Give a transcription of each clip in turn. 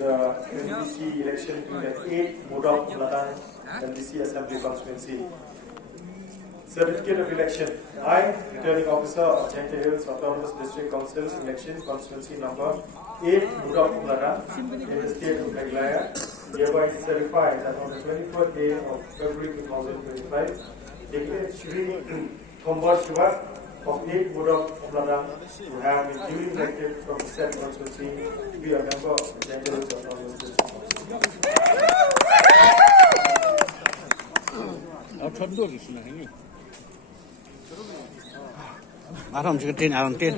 the NDC election between the 8 Moodop, Umladang, NDC Assembly Constituency. Certificate of election. I, Returning Officer of Gentle Hills Autonomous District Council's election constituency number 8 Moodop, Umladang in the state of Meghalaya, hereby certify that on the 24th day of February 2025, declare Shri Thombor Shiwat of 8 Moodop, Umladang, who have been duly elected from the said constituency to be a member of the Gentle Hills Autonomous District Council. Aram tin, aram tin.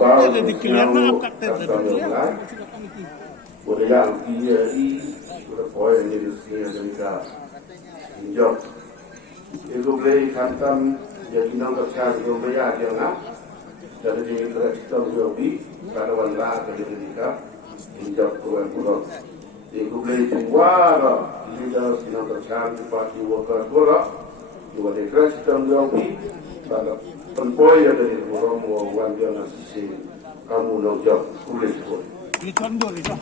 Ada declare apa kata boleh yang dia boleh poin ini dia cerita job itu boleh kantam jadi nama kerja itu bayar dia nak jadi dia kerja jobi pada wanita kerja dia job tuan pulau itu boleh jual dia nama kerja di parti worker bola juga dia kerja jobi pada penpoy dari pulau mau wanita nasi kamu nak job boleh boleh. Di Thombor itu.